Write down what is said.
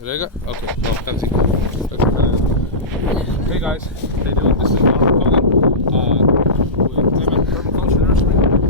There you go. Okay, well, that's it. Hey guys, how you doing? This is Mark Hogan with Emmett Permaculture Nursery.